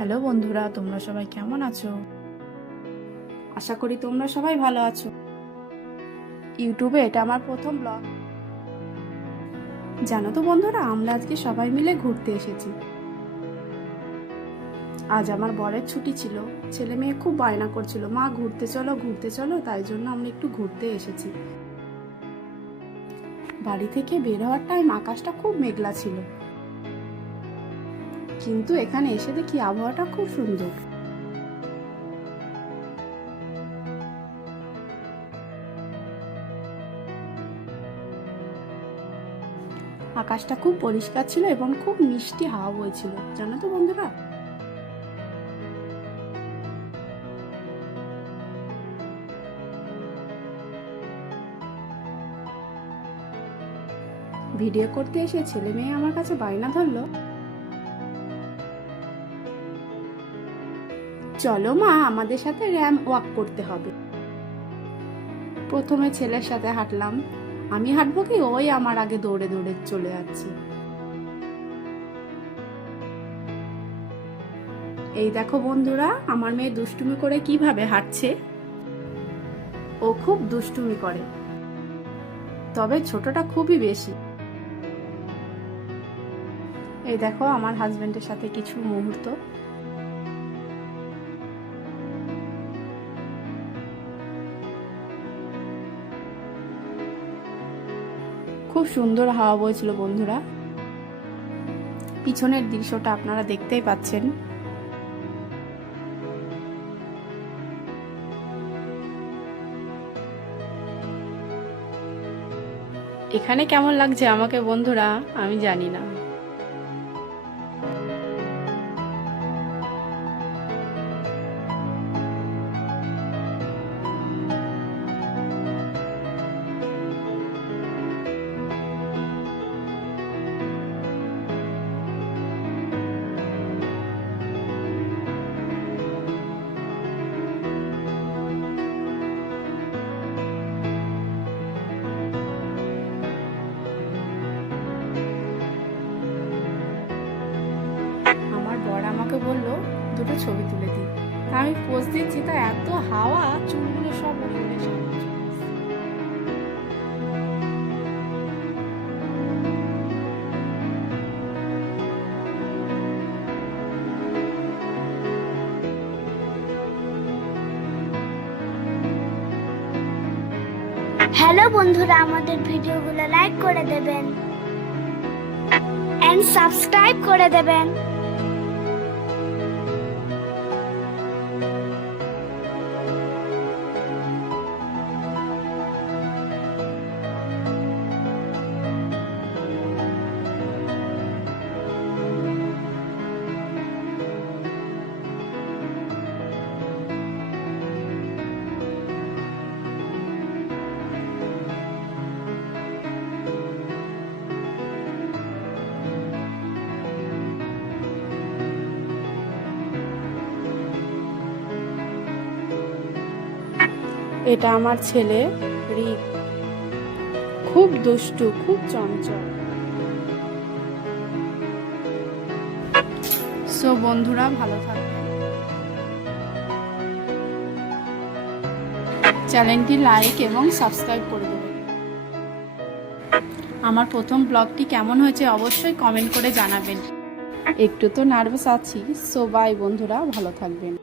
Hello বন্ধুরা, তোমরা সবাই কেমন আছো? আশা করি তোমরা সবাই ভালো আছো। ইউটিউবে এটা আমার প্রথম ব্লগ। জানো তো বন্ধুরা, আমরা আজকে সবাই মিলে ঘুরতে এসেছি। আজ আমার বরের ছুটি ছিল, ছেলে মেয়ে খুব বায়না করছিল, মা ঘুরতে চলো ঘুরতে চলো, তাই জন্য আমরা একটু ঘুরতে এসেছি। বাড়ি থেকে বের হওয়ার টাইম আকাশটা খুব মেঘলা ছিল, কিন্তু এখানে এসে দেখি আবহাওয়াটা খুব সুন্দর। আকাশটা খুব পরিষ্কার ছিল এবং খুব মিষ্টি হাওয়া বইছিল, জানো তো বন্ধুরা। ভিডিও করতে এসে ছেলে মেয়ে আমার কাছে বায়না ধরলো, চলো মা আমাদের সাথে র্যাম্প ওয়াক করতে হবে। প্রথমে ছেলের সাথে হাঁটলাম, আমি হাঁটবো কি, ওই আমার আগে দৌড়ে দৌড়ে চলে যাচ্ছে। এই দেখো বন্ধুরা, আমার মেয়ে দুষ্টুমি করে কিভাবে হাঁটছে। ও খুব দুষ্টুমি করে, তবে ছোটটা খুবই বেশি। এই দেখো আমার হাজবেন্ডের সাথে কিছু মুহূর্ত। খুব সুন্দর হাওয়া বইছিল বন্ধুরা। পিছনের দৃশ্যটা আপনারা দেখতেই পাচ্ছেন। এখানে কেমন লাগছে আমাকে বন্ধুরা আমি জানি না। আমাকে বললো দুটো ছবি তুলে দিই, আমি পোজ দিচ্ছি, তা এত হাওয়া চুলগুলো সব উড়ে উড়ে সামনে চলে আসছে। হ্যালো বন্ধুরা, আমাদের ভিডিওগুলো লাইক করে দেবেন এন্ড সাবস্ক্রাইব করে দেবেন। এটা আমার ছেলে রিক, খুব দুষ্টু, খুব চঞ্চল। সো বন্ধুরা ভালো থাকবেন, চ্যানেলটি লাইক এবং সাবস্ক্রাইব করে দেবেন। আমার প্রথম ব্লগটি কেমন হয়েছে অবশ্যই কমেন্ট করে জানাবেন। একটু তো নার্ভাস আছি। সো বাই বন্ধুরা, ভালো থাকবেন।